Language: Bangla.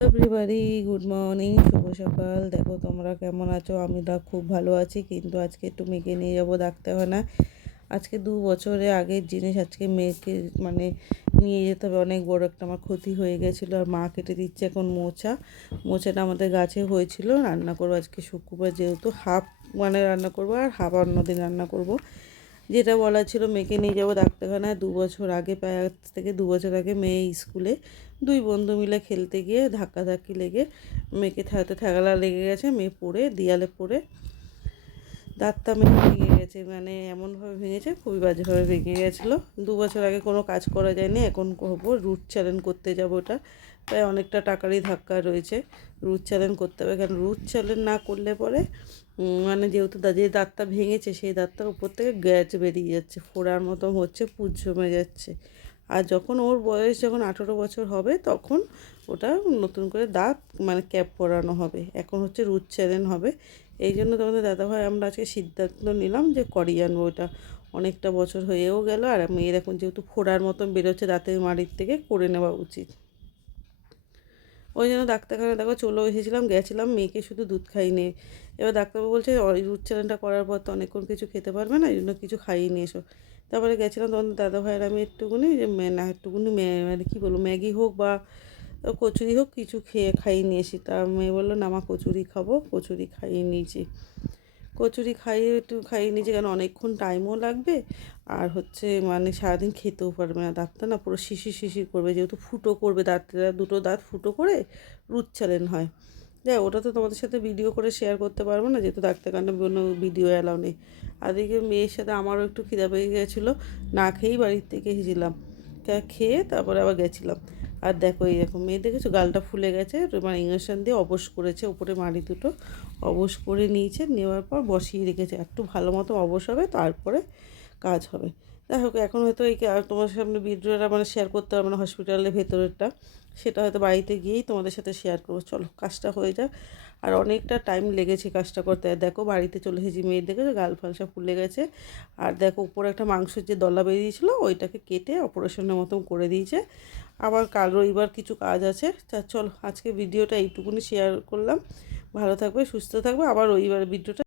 এভরিবাডি গুড মর্নিং, শুভ সকাল। দেখো তোমরা কেমন আছো? আমি খুব ভালো আছি, কিন্তু আজকে একটু মেয়েকে নিয়ে যাবো ডাক্তারখানা। আজকে 2 বছরে আগের জিনিস, আজকে মেয়েকে নিয়ে যেতে হবে। অনেক বড় একটা আমার ক্ষতি হয়ে গেছিলো, আর মা কেটে দিচ্ছে এখন মোচাটা আমাদের গাছে হয়েছিল। রান্না করবো আজকে শুক্রবার, যেহেতু হাফ রান্না করবো আর হাফ অন্যদিন রান্না করব। যেটা বলা ছিল, মেয়েকে নিয়ে যাবো ডাক্তারখানায়। 2 বছর আগে, প্রায় আজ থেকে 2 বছর আগে মেয়ে স্কুলে দুই বন্ধু মিলে খেলতে গিয়ে ধাক্কাধাক্কি লেগে মেয়েকে ঠেলা লেগে গেছে। মেয়ে পড়ে দেয়ালে পড়ে দাঁতটা মেয়ে ভেঙে গেছে, এমনভাবে ভেঙেছে, খুবই বাজেভাবে ভেঙে গেছিলো। 2 বছর আগে কোনো কাজ করা যায়নি, এখন করবো। রুট চ্যালেঞ্জ করতে যাবো। ওটা প্রায় অনেকটা টাকারই ধাক্কা রয়েছে। রুট চ্যালেঞ্জ করতে হবে, কারণ রুট চ্যালেঞ্জ না করলে পরে যেহেতু যে দাঁতটা ভেঙেছে সেই দাঁতটার উপর থেকে গ্যাস বেরিয়ে যাচ্ছে, ফোড়ার মতো হচ্ছে, পুজ জমে যাচ্ছে। আর যখন ওর বয়স যখন 18 বছর হবে, তখন ওটা নতুন করে দাঁত ক্যাপ পরানো হবে। এখন হচ্ছে রুট চ্যালেঞ্জ হবে। এই জন্য তোমাদের দাদাভাই আমরা আজকে সিদ্ধান্ত নিলাম যে করিয়ে আনবো। ওটা অনেকটা বছর হয়েও গেল, আর মেয়ের এখন যেহেতু ফোড়ার মতন বেরোচ্ছে দাঁতের মাড়ির থেকে, করে নেওয়া উচিত। ওই জন্য ডাক্তারখানা দেখো চলেও এসেছিলাম, গেছিলাম, মেয়েকে শুধু দুধ খাইয়ে। এবার ডাক্তারবাবু বলছে রুট চ্যালেঞ্জটা করার পর তো অনেকক্ষণ কিছু খেতে পারবে না, এই জন্য কিছু খাইয়ে নিয়ে এসো। তারপরে গেছিলাম, তখন দাদা ভাইয়ের আমি একটুখানি কী বলবো, ম্যাগি হোক বা কচুরি হোক কিছু খাইয়ে নিয়ে এসি। তা মেয়ে বললো না, মা কচুরি খাবো। কচুরি খাইয়ে নিয়েছি। কচুরি খাইয়ে নিয়েছি, কেন অনেকক্ষণ টাইমও লাগবে, আর হচ্ছে সারাদিন খেতেও পারবে না। দাঁতটা না পুরো শিশির করবে, যেহেতু ফুটো করবে দাঁতটা, দুটো দাঁত ফুটো করে রুট চ্যালেঞ্জ হয়। দেখ, ওটা তো তোমাদের সাথে ভিডিও করে শেয়ার করতে পারবো না, যেহেতু ডাক্তারখানার কোনো ভিডিও অ্যালাউ নেই। আর এদিকে মেয়ের সাথে আমারও একটু খিদা পেয়ে গেছিলো, না খেয়েই বাড়ির থেকে এসেছিলাম। খেয়ে তারপরে আবার গেছিলাম। আর দেখো, এই দেখো মেয়ে দেখেছো, গালটা ফুলে গেছে, ইঞ্জেকশন দিয়ে অবশ করেছে, উপরে মাড়ি দুটো অবশ করে নিয়েছে, নেওয়ার পর বসিয়ে রেখেছে। একটু ভালো মতো অবশ হবে, তারপরে কাজ হবে। যাই হোক, এখন হয়তো আর তোমার সামনে ভিডিওটা শেয়ার করতে পারবো না, হসপিটালের ভেতরেরটা। সেটা হয়তো বাড়িতে গিয়েই তোমাদের সাথে শেয়ার করবো। চলো কাজটা হয়ে যাক। আর অনেকটা টাইম লেগেছে কাজটা করতে। আর দেখো, বাড়িতে চলে এসেছি, মেয়ের দেখেছো গাল ফাল সব ফুলে গেছে। আর দেখো, উপরে একটা মাংসের যে দলা বেরিয়েছিলো, ওইটাকে কেটে অপারেশনের মতন করে দিয়েছে। আবার কাল রবিবার কিছু কাজ আছে। চলো, আজকে ভিডিওটা এইটুকুনি শেয়ার করলাম। ভালো থাকবে, সুস্থ থাকবে, আবার রবিবার ভিডিওটা